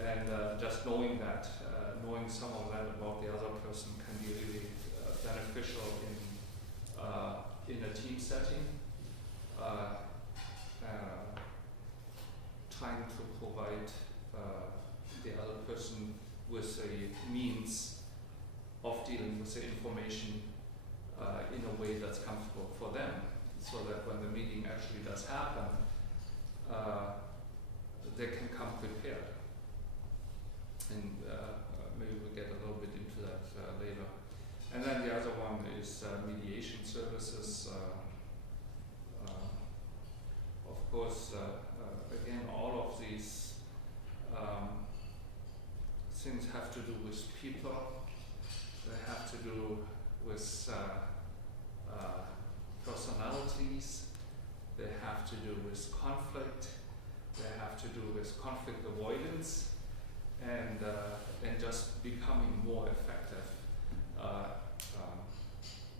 And just knowing that, knowing some of that about the other person can be really beneficial in a team setting. Trying to provide the other person with a means of dealing with the information in a way that's comfortable for them, so that when the meeting actually does happen, they can come prepared. And maybe we'll get a little bit into that later. And then the other one is mediation services. Of course, again, all of these things have to do with people. They have to do with personalities. They have to do with conflict. They have to do with conflict avoidance, and just becoming more effective.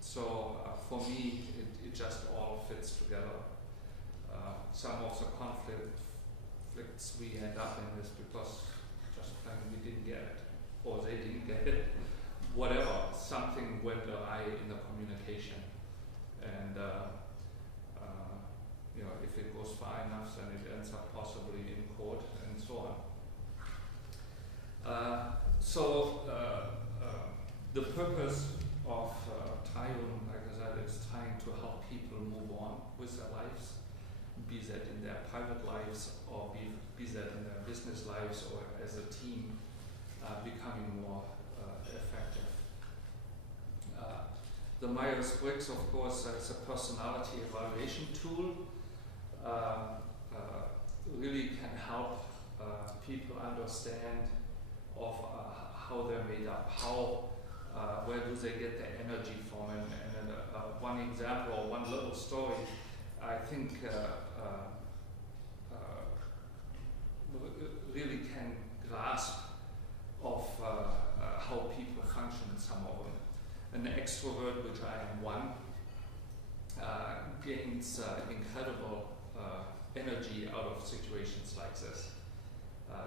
So for me, it just all fits together. Some of the conflicts we end up in is because just plain we didn't get it, or they didn't get it. Whatever, something went awry in the communication, and you know, if it goes far enough, then it ends up possibly in court and so on. The purpose of Triune, like I said, is trying to help people move on with their lives, be that in their private lives or be that in their business lives or as a team, becoming more effective. The Myers-Briggs, of course, is a personality evaluation tool. Really can help people understand of how they're made up, where do they get their energy from, and one example or one little story, I think really can grasp of how people function, some of them. An extrovert, which I am one, gains incredible energy out of situations like this.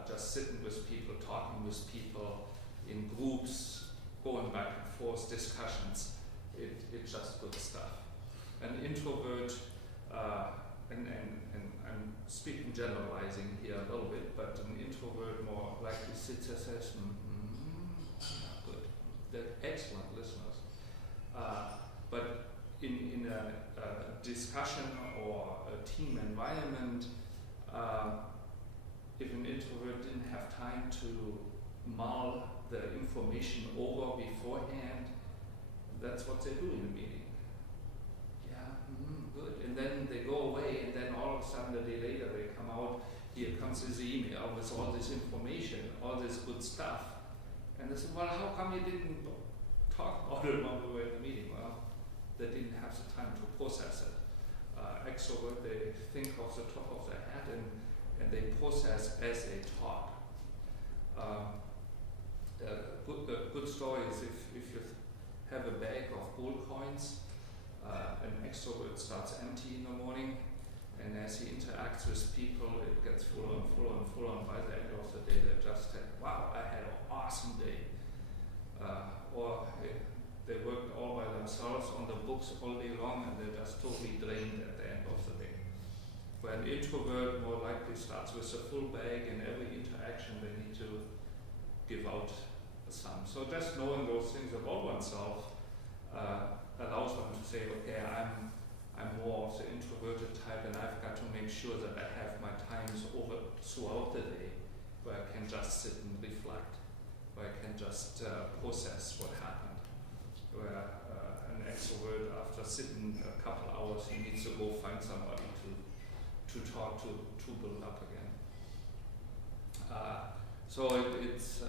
Just sitting with people, talking with people in groups, going back and forth, discussions, it's just good stuff. An introvert, and I'm speaking generalizing here a little bit, but an introvert more likely sits and says, good. They're excellent listeners. But in a discussion or a team environment, if an introvert didn't have time to mull the information over beforehand, that's what they do in a meeting. Yeah, good. And then they go away, and then all of a sudden, a day later, they come out, here comes this email with all this information, all this good stuff. And they say, well, how come you didn't talk about it when we were in the meeting? Well, they didn't have the time to process it. Extrovert, they think off the top of their head and they process as they talk. Good story is if you have a bag of gold coins, an extrovert starts empty in the morning, and as he interacts with people, it gets fuller and fuller and fuller, and by the end of the day, they just say, wow, I had an awesome day. Or they worked all by themselves on the books all day long, and they're just totally drained at the end of the day. Where an introvert more likely starts with a full bag, and every interaction they need to give out some. So just knowing those things about oneself allows them to say, okay, I'm more of the introverted type, and I've got to make sure that I have my times over throughout the day where I can just sit and reflect, where I can just process what happened. Where an extrovert, after sitting a couple hours, he needs to go find somebody to talk to build up again. So it's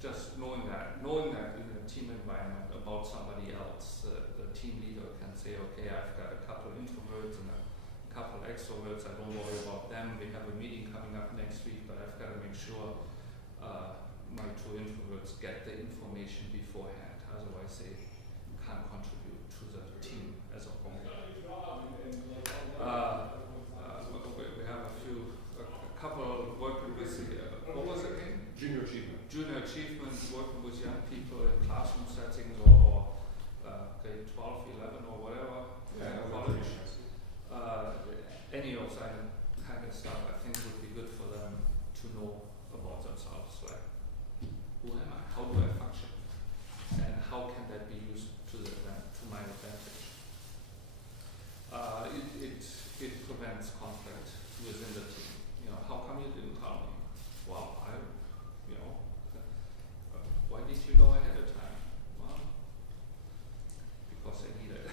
just knowing that in a team environment about somebody else, the team leader can say, okay, I've got a couple introverts and a couple extroverts, I don't worry about them. We have a meeting coming up next week, but I've got to make sure my two introverts get the information beforehand, otherwise they can't contribute to the team as a whole. any of that kind of stuff, I think would be good for them to know about themselves. Like, who am I? How do I function? And how can that be used to my advantage? It prevents conflict within the team. You know, how come you didn't tell me? Well, why did you know ahead of time? Well, because I need it.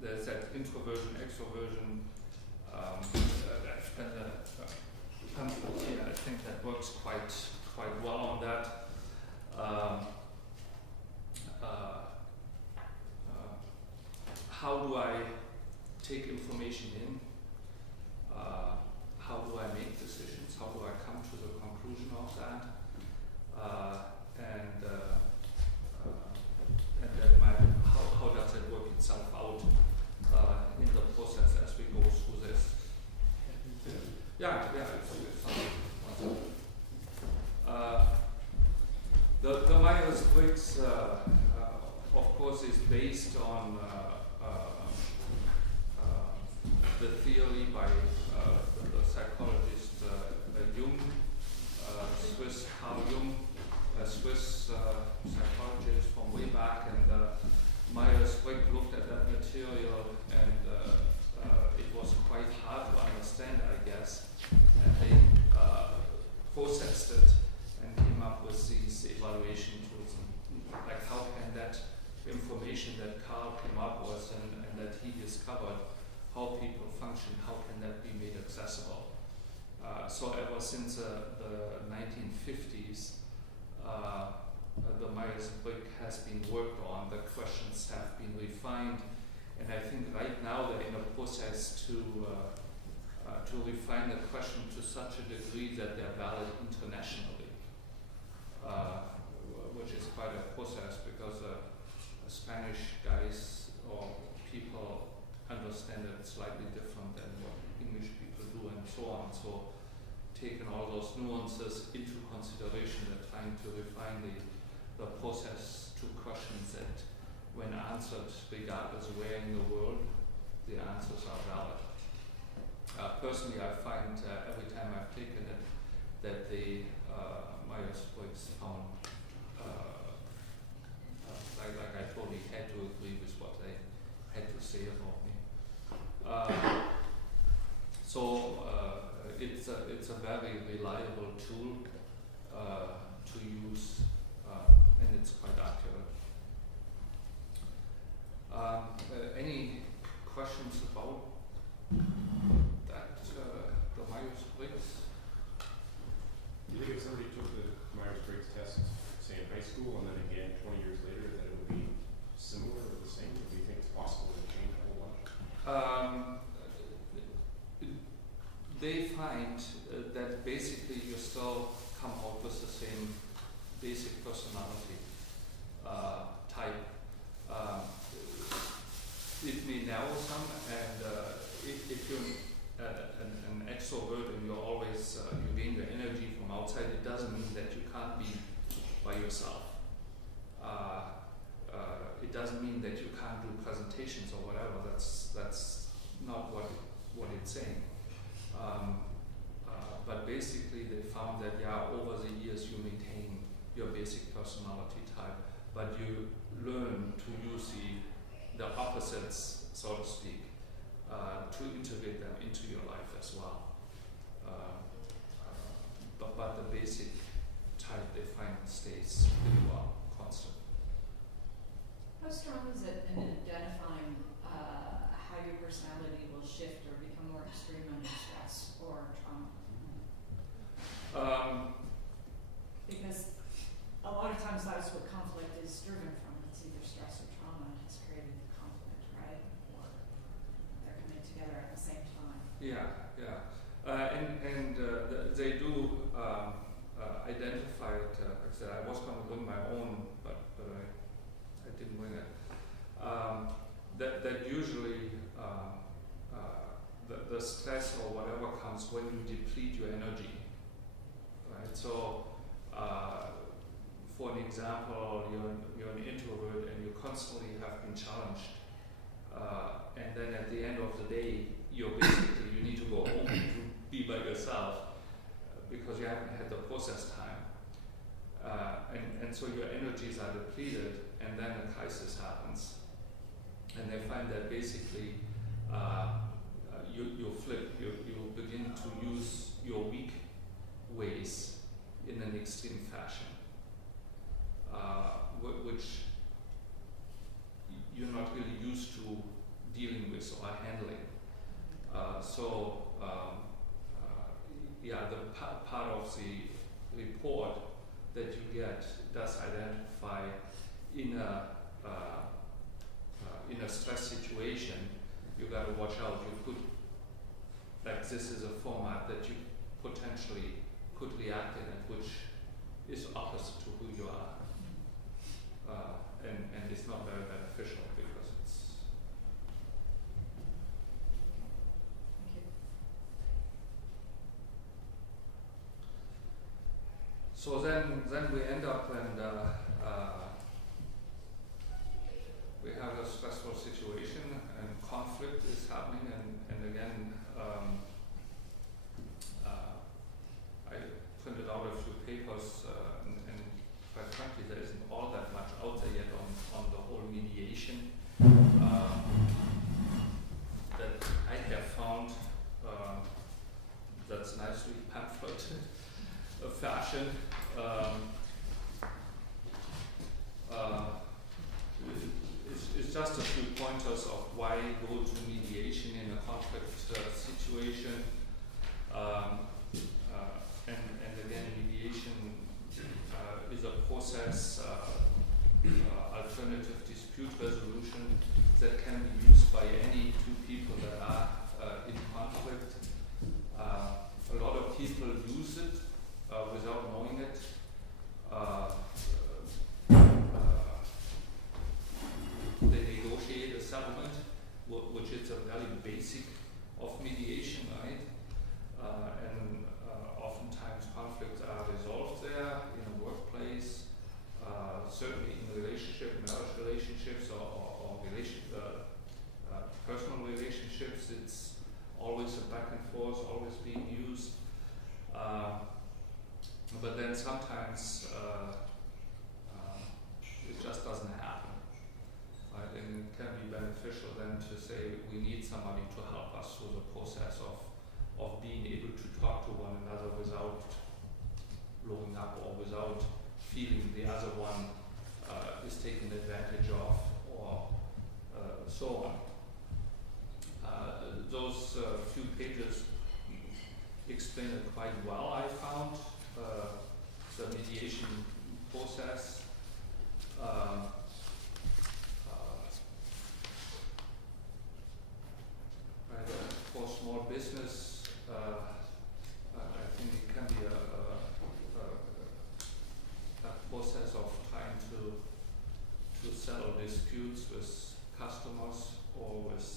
There's that introversion, extroversion. I've spent a pamphlet here. I think that works quite well on that. How do I take information in? How do I make decisions? How do I come to the conclusion of that? And then how does it work itself out in the process as we go through this? Yeah, it's something. The Myers-Briggs, of course, is based on the theory by the psychologist Jung, Swiss Carl Jung, a Swiss psychologist from way back, and Myers-Briggs looked at that material, and it was quite hard to understand, I guess, and they processed it and came up with these evaluation tools, like how can that information that Carl came up with and that he discovered, how people function, how can that be made accessible? So ever since the 1950s, the Myers-Briggs has been worked on, the questions have been refined, and I think right now they're in a process to refine the question to such a degree that they're valid internationally, which is quite a process because Spanish guys or people understand it slightly different than what English people do and so on. So taking all those nuances into consideration, they're trying to refine the process to questions that when answered regardless where in the world, the answers are valid. Personally, I find every time I've taken it that the Myers-Briggs found like I totally had to agree with what they had to say about me. It's a very reliable tool to use, and it's quite accurate. Any questions about that, the Myers-Briggs? Do you think if somebody took the Myers-Briggs test, say in high school, and then again 20 years later, that it would be similar or the same? Or do you think it's possible to change a whole bunch? They find that basically you still come out with the same basic personality type. It may narrow some, and if you're an extrovert and you're always you gain your energy from outside, it doesn't mean that you can't be by yourself. It doesn't mean that you can't do presentations or whatever. That's not what it's saying. But basically, they found that over the years you maintain your basic personality type, but you learn to use the opposites, so to speak, to integrate them into your life as well. But the basic type they find stays pretty well constant. How strong is it in identifying how your personality will shift or become more extreme under stress or trauma? Because a lot of times that's what conflict is driven from. It's either stress or trauma has created the conflict, right? Or they're coming together at the same time. Yeah. They do identify it. Like I said, I was going to bring my own, but I didn't bring it. That usually the stress or whatever comes when you deplete your energy, right? So, for an example, you're an introvert and you constantly have been challenged and then at the end of the day, you need to go home to be by yourself because you haven't had the process time. And so your energies are depleted, and then a crisis happens. And they find that basically you flip, you begin to use your weak ways in an extreme fashion, which you're not really used to dealing with or handling. The part of the report that you get does identify in a stress situation, you got to watch out. You could, like, this is a format that you potentially could react in it, which is opposite to who you are, and it's not very beneficial because it's. Thank you. So then we end up and we have a stressful situation and conflict is happening, and again I printed out a few papers and quite frankly there isn't all that much out there yet on the whole mediation that I have found that's nicely pamphleted fashion. It's just a few pointers of why go to mediation in a conflict situation. And again, mediation is a process, alternative dispute resolution that can be used by any two people that are in conflict. A lot of people use it without knowing it. They negotiate a settlement, which is a very basic of mediation, right? And oftentimes conflicts are resolved there in a workplace, certainly in relationship, marriage relationships, or personal relationships. It's always a back and forth, always being used. But then sometimes it just doesn't happen. Right? And it can be beneficial then to say we need somebody to help us through the process of being able to talk to one another without blowing up or without feeling the other one is taken advantage of or so on. Those few pages explain it quite well, I found. The mediation process. For small business, I think it can be a process of trying to settle disputes with customers or with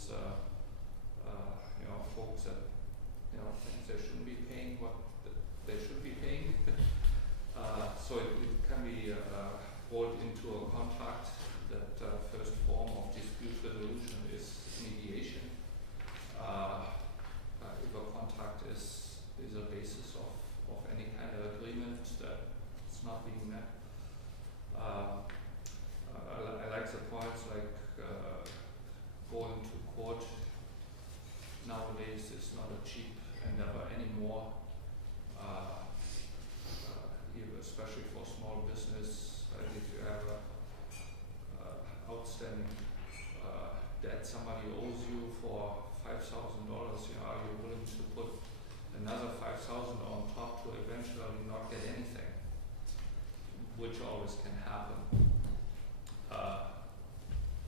folks that think they shouldn't be paying what they should be paying. So it can be rolled into a contract. That first form of dispute resolution is mediation. If a contract is a basis of any kind of agreement that it's not being met. I like the points like going to court nowadays is not a cheap endeavor anymore. Especially for small business, if you have a outstanding debt somebody owes you for $5,000, are you willing to put another $5,000 on top to eventually not get anything, which always can happen.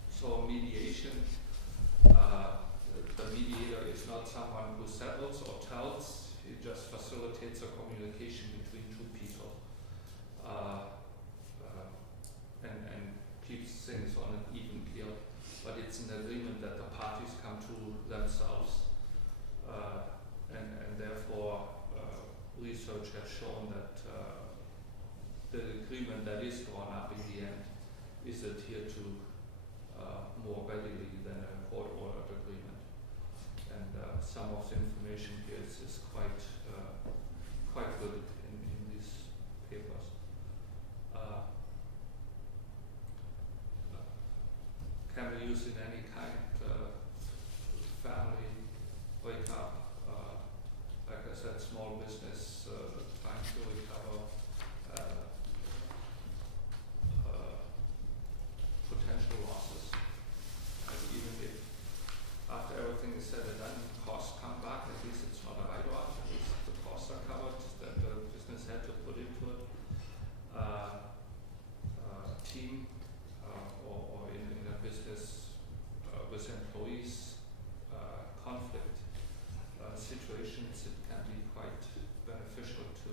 So mediation, the mediator is not someone who settles or tells, it just facilitates a communication between two people. And keeps things on an even keel, but it's an agreement that the parties come to themselves, and therefore research has shown that the agreement that is drawn up in the end is adhered to more readily than a court use in any kind, family breakup, like I said, small business, trying to recover, potential losses. And even if after everything is said and done, costs come back, at least it's not a write-off, at least the costs are covered that the business had to put into it. Team, or in a business with employees, conflict situations, it can be quite beneficial to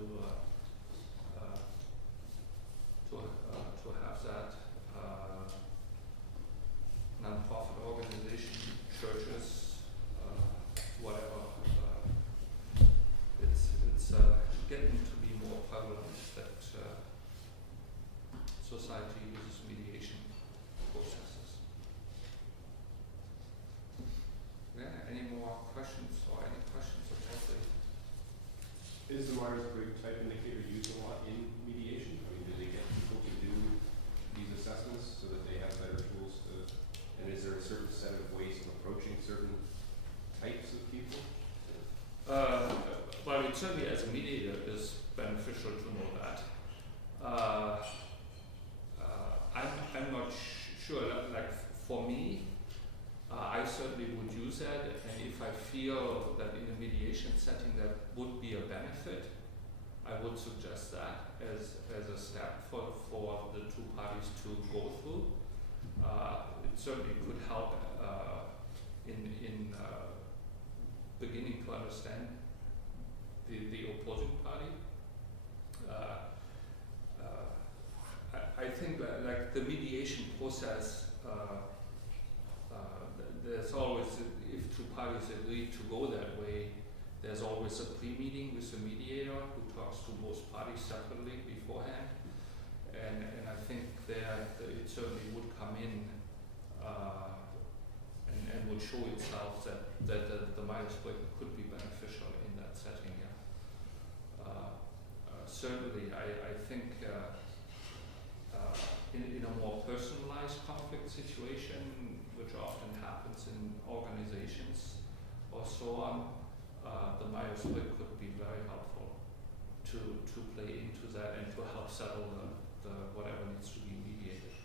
have that. Non-profit organization, churches, whatever. It's getting to be more prevalent that society uses mediation processes. Yeah, any more questions or any questions about the? Is the Myers-Briggs type indicator used a lot in mediation? I mean, do they get people to do these assessments so that they have better tools to, and is there a certain set of ways of approaching certain types of people? Well, it certainly as a mediator is beneficial to know that. I'm not sure, like for me, I certainly would use that, and if I feel that in a mediation setting that would be a benefit, I would suggest that as a step for the two parties to go through. It certainly could help in beginning to understand the opposing party. I think that, like the mediation process, there's always, if two parties agree to go that way, there's always a pre-meeting with the mediator who talks to both parties separately beforehand, and I think there it certainly would come in and would show itself that the Myers-Briggs could be beneficial in that setting. Yeah. Certainly, I think in a more personalized conflict situation, which often happens in organizations or so on, the Myers-Briggs could be very helpful to play into that and to help settle the whatever needs to be mediated.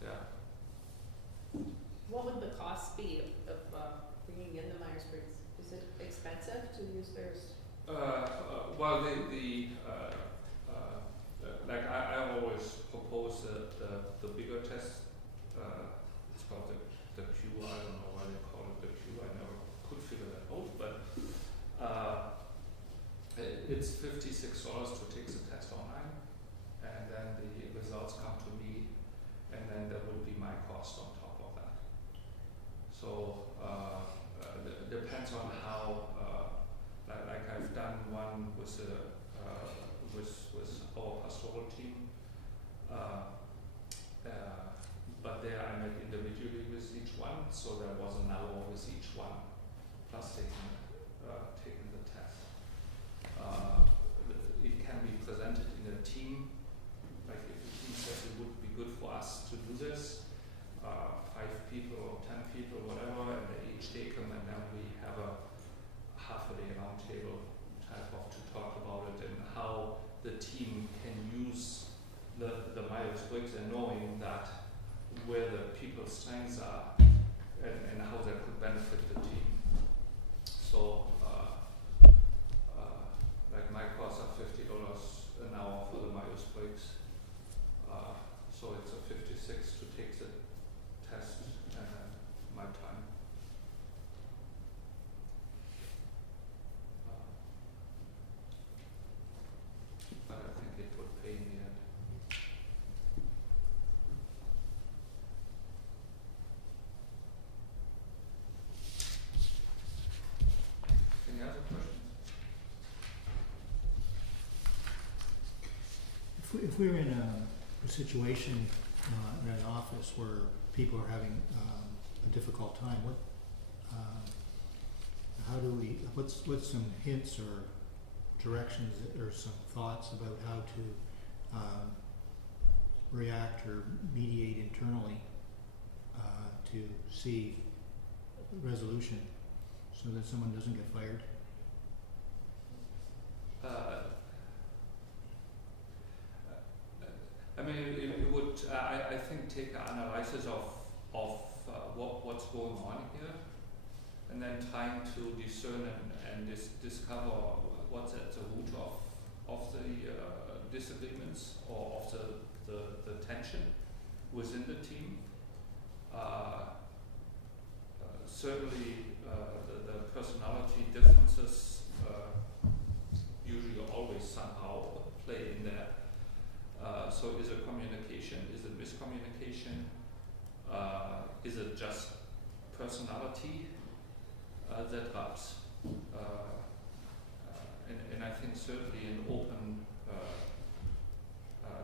Yeah. What would the cost be of bringing in the Myers-Briggs? Is it expensive to use theirs? Well, like I always propose the bigger test. It's called the Q. I don't know why they call it the Q. I never could figure that out, but it's $56 to take the test online, and then the results come to me, and then there will be my cost on top of that. So it depends on how. Like I've done one with our pastoral team, but there I met individually with each one, so there was an hour with each one, plus taking the test. It can be presented in a team, like if the team says it would be good for us to do this, 5 people or 10 people, whatever, and they each take them, and then we have a half-a-day roundtable type of to talk about it and how the team can use the Myers-Briggs and knowing that where the people's strengths are and how that could benefit the team. So, like my costs are $50 an hour for the Myers-Briggs. So it's a 56 to take the test and my time. But I think it would pay in the end. Any other questions? If we were in a situation in an office where people are having a difficult time, what's some hints or directions or some thoughts about how to react or mediate internally to see resolution so that someone doesn't get fired? I mean, it would, I think, take an analysis of what's going on here, and then trying to discern and discover what's at the root of the disagreements or of the tension within the team. Certainly, the personality differences usually always somehow play in there. So is it communication? Is it miscommunication? Is it just personality that rubs? And I think certainly an open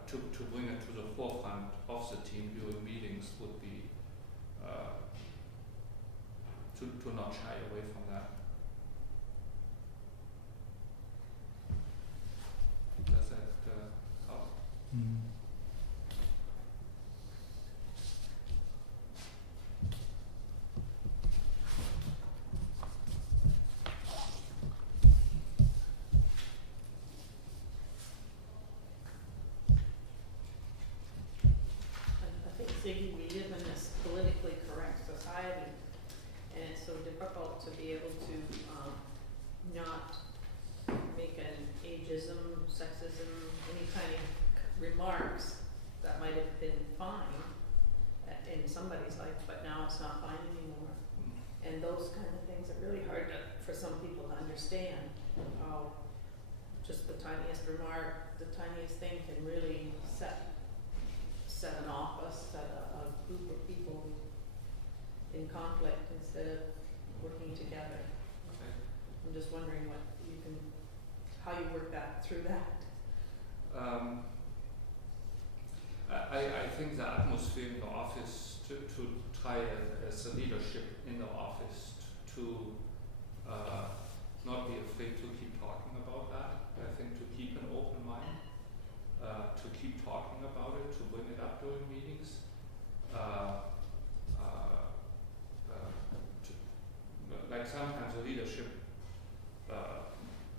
to bring it to the forefront of the team during meetings would be to not shy away from that. Does that help? I think, Siggy, we live in this politically correct society, and it's so difficult to be able to not make an ageism, sexism, any kind of remarks that might have been fine in somebody's life, but now it's not fine anymore. And those kind of things are really hard for some people to understand. How just the tiniest remark, the tiniest thing can really set an office, set a group of people in conflict instead of working together. Okay. I'm just wondering how you work through that. I think the atmosphere in the office to try as a leadership in the office to not be afraid to keep talking about that. I think to keep an open mind, to keep talking about it, to bring it up during meetings. Like sometimes the leadership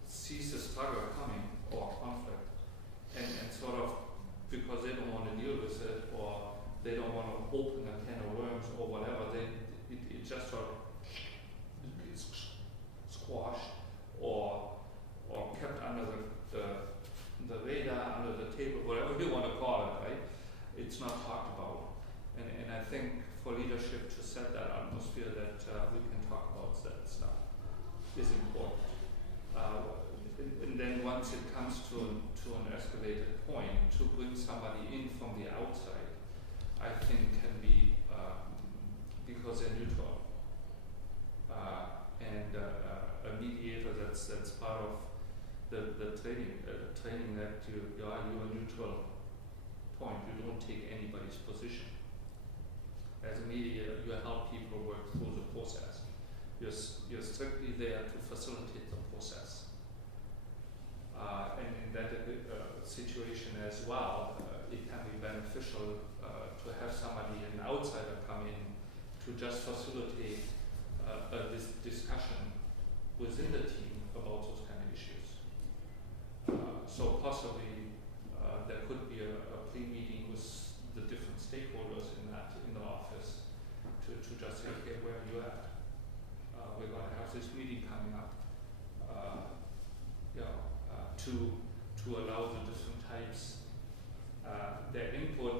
sees the struggle coming or conflict, and sort of because they don't want to deal with it or they don't want to open a can of worms or whatever, it just sort of gets squashed or kept under the radar, under the table, whatever you want to call it, right? It's not talked about. And I think for leadership to set that atmosphere that we can talk about that stuff is important. And then once it comes to an escalated point, to bring somebody in from the outside, I think can be because they're neutral. And a mediator that's part of the training that you are a neutral point. You don't take anybody's position. As a mediator, you help people work through the process. You're strictly there to facilitate the process. And in that situation as well, it can be beneficial to have somebody, an outsider, come in to just facilitate this discussion within the team about those kind of issues. So possibly there could be a pre-meeting with the different stakeholders in the office to just say, okay, where are you at? We're going to have this meeting coming up. To allow the different types their input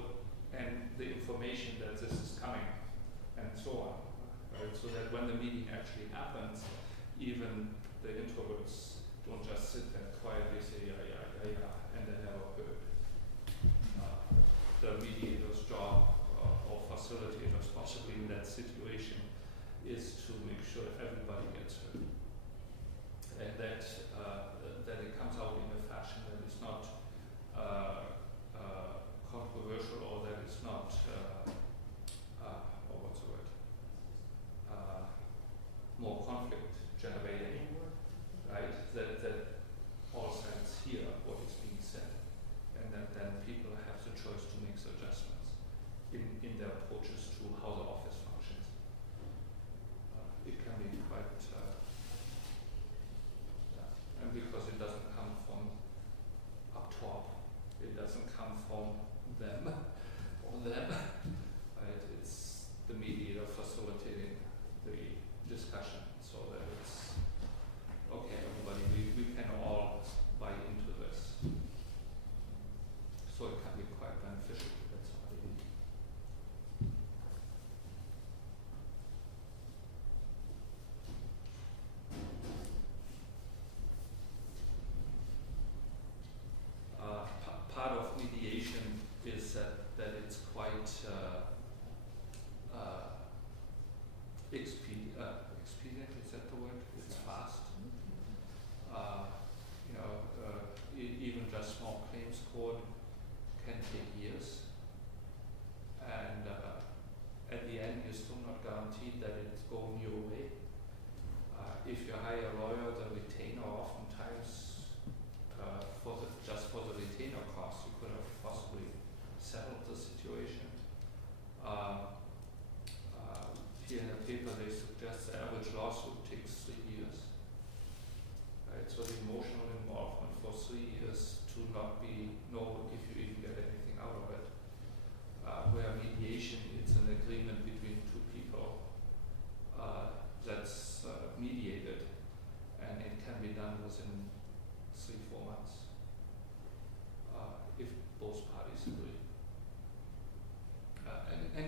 and the information that this is coming and so on. Right? So that when the meeting actually happens, even the introverts don't just sit there quietly say, yeah, and they never heard. The mediator's job or facilitators possibly in that situation is to make sure everybody gets heard. And that it comes out in a fashion that is not controversial or that is not, more conflict generating, right? That all sides hear what is being said, and then people have the choice to make the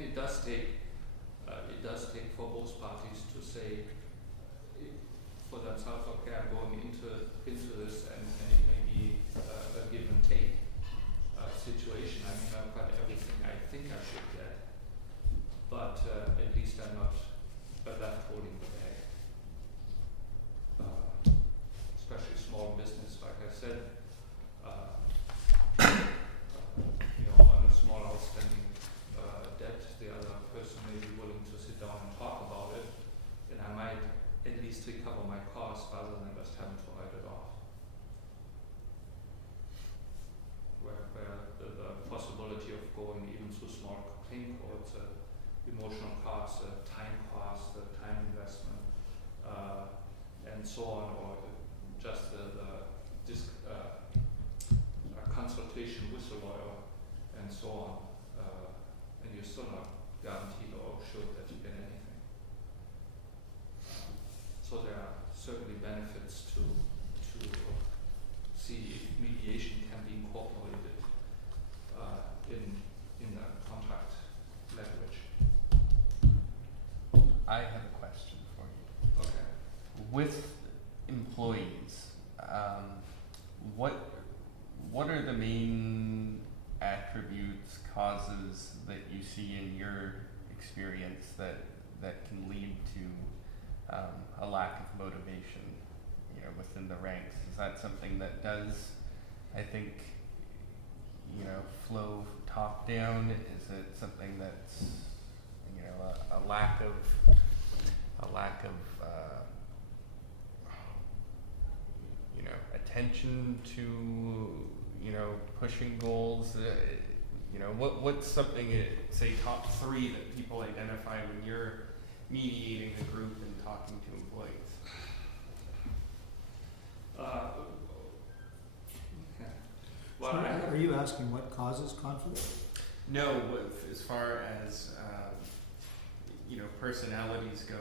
it does take for both parties to say for themselves, okay, I'm going into this, and it may be a give and take situation. I mean, I've got everything I think I should get, but at least I'm not left holding the bag. Especially small business, like I said, on a small outstanding debt, the other person may be willing to sit down and talk about it, and I might at least recover my costs rather than just having to write it off. Where the possibility of going even through small complaint courts, emotional costs, time investment, and so on, or just the consultation with a lawyer, and so on, and you're still not guaranteed or sure that you get anything. So there are certainly benefits to see if mediation can be incorporated in the contract language. I have a question for you. Okay. With employees, what are the main attributes, causes that you see in your experience that can lead to a lack of motivation, within the ranks? Is that something that does, I think, flow top down? Is it something that's, a lack of attention to, pushing goals? What's something, say top 3 that people identify when you're mediating a group and talking to employees? Okay. Well, So are you asking what causes conflict? No, as far as personalities go,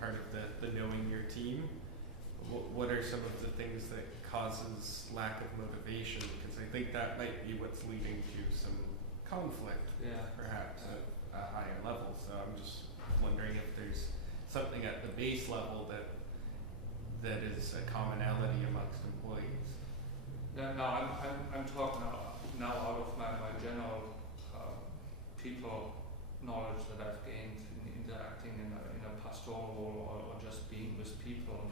part of the knowing your team. What are some of the things that causes lack of motivation? Because I think that might be what's leading to some conflict, perhaps at a higher level. So I'm just wondering if there's something at the base level that is a commonality amongst employees. Now I'm talking now out of my general people knowledge that I've gained in interacting in a pastoral role or just being with people.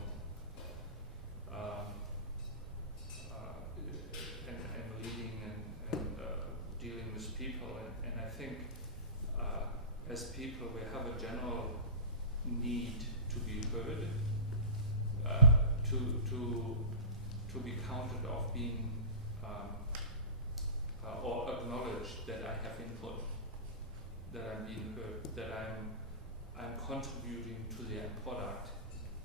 And leading and dealing with people, and I think as people we have a general need to be heard, to be counted of being or acknowledged that I have input, that I'm being heard, that I'm contributing to the end product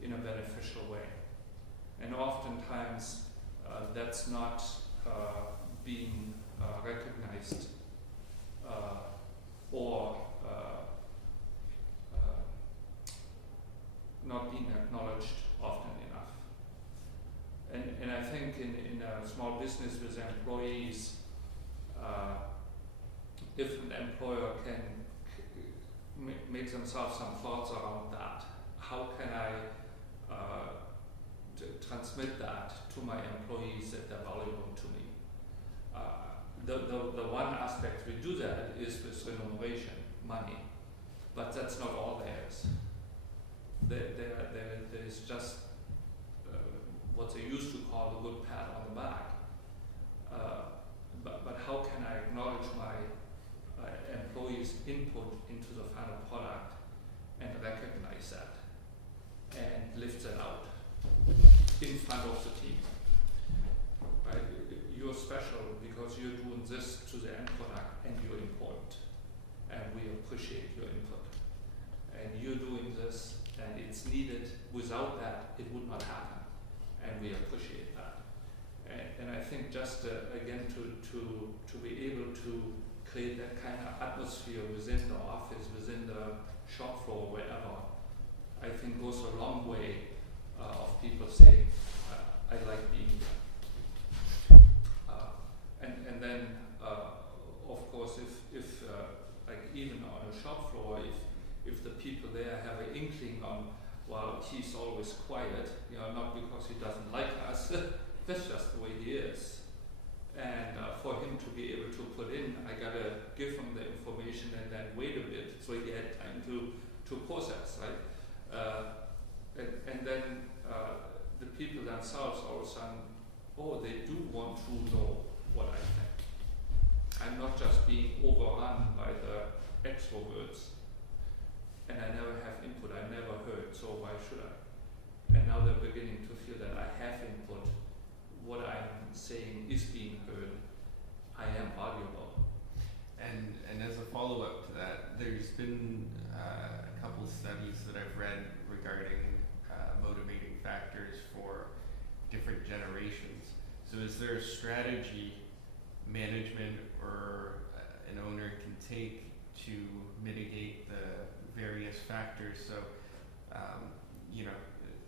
in a beneficial way. And oftentimes that's not being recognized or not being acknowledged often enough. And I think in a small business with employees, if an employer can make themselves some thoughts around that, how can I transmit that to my employees that they're valuable to me? The one aspect we do that is with remuneration, money, but that's not all there is. There is just what they used to call a good pat on the back. But how can I acknowledge my employees' input into the final product and recognize that and lift that out in front of the team? Right? You're special because you're doing this to the end product and you're important, and we appreciate your input. And you're doing this and it's needed. Without that it would not happen, and we appreciate that. And I think just again to be able to create that kind of atmosphere within the office, within the shop floor, wherever, I think goes a long way of people saying, I like being here. And then of course if like even on a shop floor, if the people there have an inkling on, well, he's always quiet, not because he doesn't like us, that's just the way he is. And for him to be able to put in, I gotta give him the information and then wait a bit so he had time to process, right? And then the people themselves all of a sudden, they do want to know what I think. I'm not just being overrun by the extroverts, and I never have input, I never heard, so why should I? And now they're beginning to feel that I have input, what I'm saying is being heard, I am valuable. And as a follow-up to that, there's been a couple studies that I've read regarding motivating factors for different generations. So is there a strategy management or an owner can take to mitigate the various factors? So,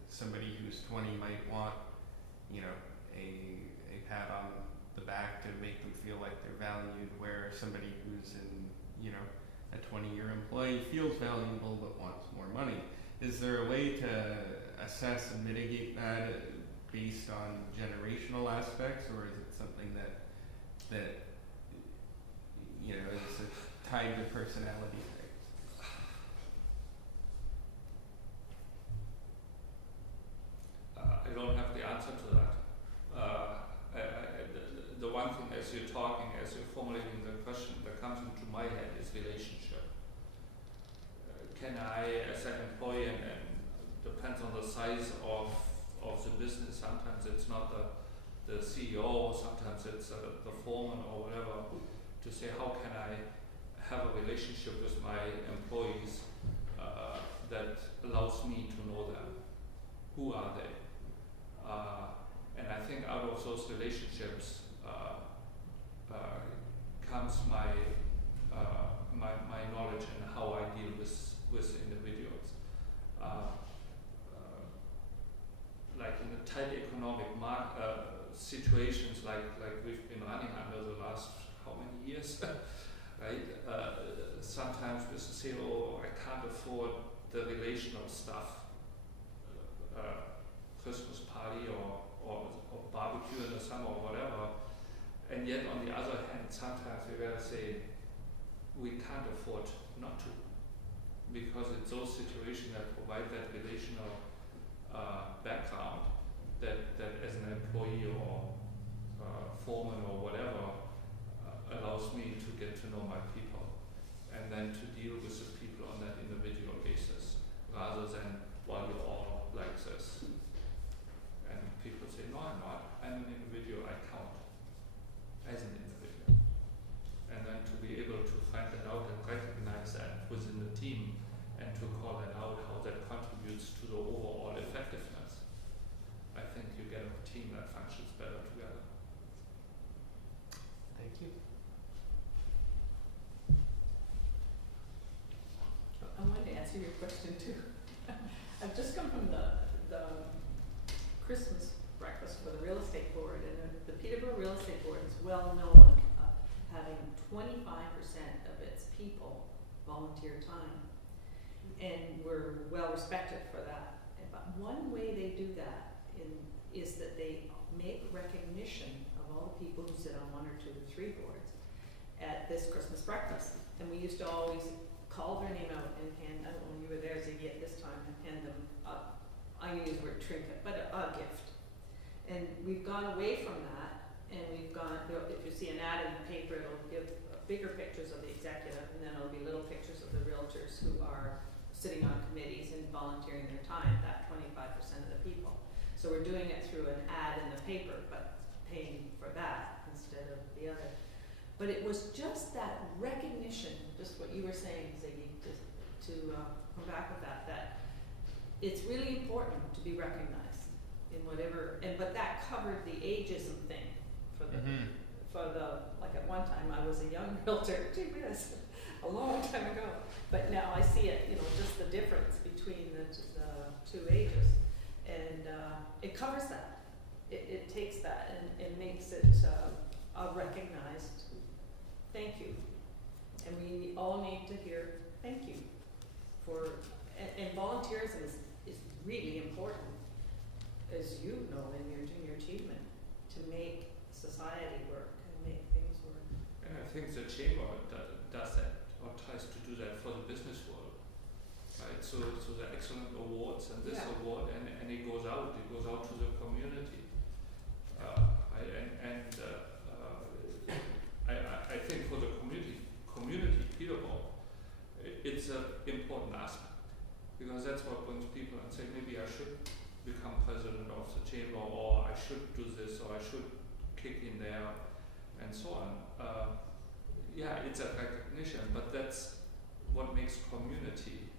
somebody who's 20 might want, a pat on the back to make them feel like they're valued, where somebody who's in, a 20-year employee feels valuable but wants more money. Is there a way to assess and mitigate that based on generational aspects, or is it something that is tied to personality things? I don't have the answer to that. The one thing as you're talking, as you're formulating the question that comes into my head is relationship. Can I, as an employee, and depends on the size of the business, sometimes it's not the CEO, sometimes it's the foreman or whatever, to say how can I have a relationship with my employees that allows me to know them. Who are they? And I think out of those relationships comes my knowledge and how I deal with individuals. Like in the tight economic situations like we've been running under the last how many years, right? Sometimes we say, I can't afford the relational stuff, Christmas party or barbecue in the summer or whatever, and yet on the other hand, sometimes we gotta say we can't afford not to, because it's those situations that provide that relational background that as an employee or foreman or whatever allows me to get to know my people and then to deal with the people on that individual basis rather than, well, you're all like this. And people say, no, I'm not. I'm an individual. I count as an individual. And then to be able to find that out and recognize that within the team and to call that out, how that contributes to the overall effectiveness, I think you get a team that functions better together. Thank you. I wanted to answer your question too. I've just come from the Christmas breakfast for the real estate board, and the Peterborough Real Estate Board is well known having 25% of its people volunteer time, and we're well respected for that. But one way they do that is that they make recognition of all the people who sit on 1 or 2 or 3 boards at this Christmas breakfast, and we used to always call their name out and hand, I don't know when you were there, Siggy, at this time, and hand them I'm going to use the word trinket, but a gift. And we've gone away from that, and we've gone, if you see an ad in the paper, it'll give bigger pictures of the executive, and then it'll be little pictures of the realtors who are sitting on committees and volunteering their time, that 25% of the people. So we're doing it through an ad in the paper, but paying for that instead of the other. But it was just that recognition, just what you were saying, Siggy, just to come back with that it's really important to be recognized in whatever, but that covered the ageism thing for the, like at one time I was a young realtor, gee whiz, a long time ago. But now I see it, just the difference between the 2 ages. And it covers that. It takes that and makes it a recognized thank you. And we all need to hear and volunteerism is really important, as you know, in your junior achievement, to make society work and make things work. And I think the chamber does that, or tries to do that for the business world, right? So the excellent awards and this Yeah. award, and it goes out to the community. I think for the community Peterborough, it's an important aspect, because that's what brings people and say, maybe I should become president of the chamber, or I should do this, or I should kick in there, and so on. Yeah, it's a recognition, but that's what makes community,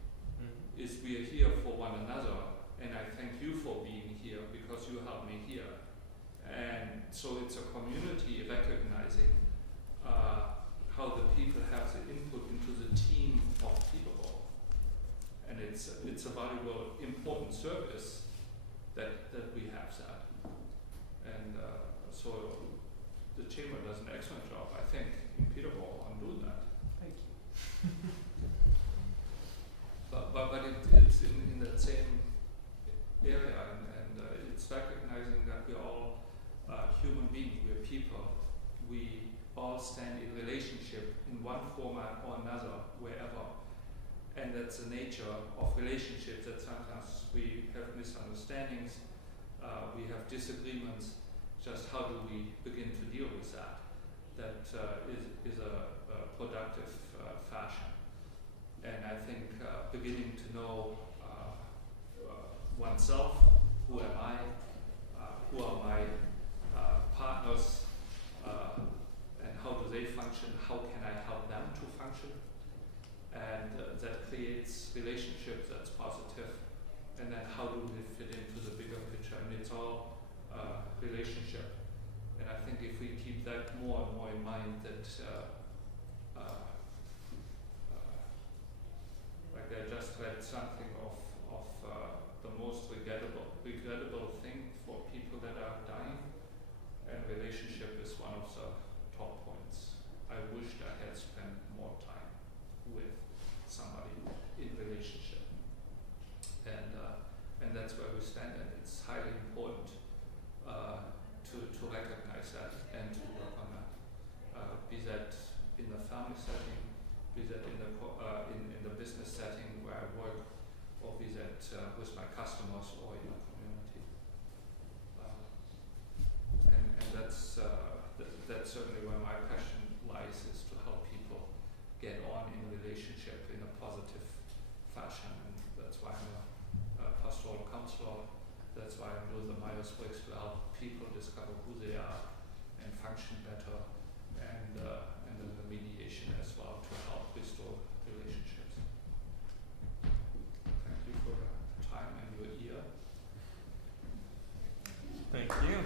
is we are here for one another, and I thank you for being here because you helped me here. And so it's a community recognizing how the people have the input into the team of Peterborough. And it's a valuable, important service that we have that. And so the chamber does an excellent job, I think, in Peterborough on doing that. Thank you. But it's in that same area, and it's recognizing that we're all human beings, we're people. We all stand in relationship in one format or another, wherever. And that's the nature of relationships, that sometimes we have misunderstandings, we have disagreements. Just how do we begin to deal with that? That is a productive fashion. And I think beginning to know oneself, who am I, who are my partners, and how do they function, how can I help them to function, and that creates relationships that's positive, and then how do we fit into the bigger picture, and it's all relationship. And I think if we keep that more and more in mind, that like I just read something of the most regrettable thing for people that are dying, and relationship is one of the top points. I wished I had spent more time with somebody in relationship, and that's where we stand, and it's highly important to recognize that and to work on that. Be that in the family setting, be that in the business setting where I work, or be that with my customers or in the community. And that's certainly where my passion lies, is to help people get on in relationship in a positive fashion. And that's why I'm a pastoral counselor. That's why I do the Myers-Briggs, to help people discover who they are and function better, and then the mediation as well to help restore relationships. Thank you for your time and your ear. Thank you.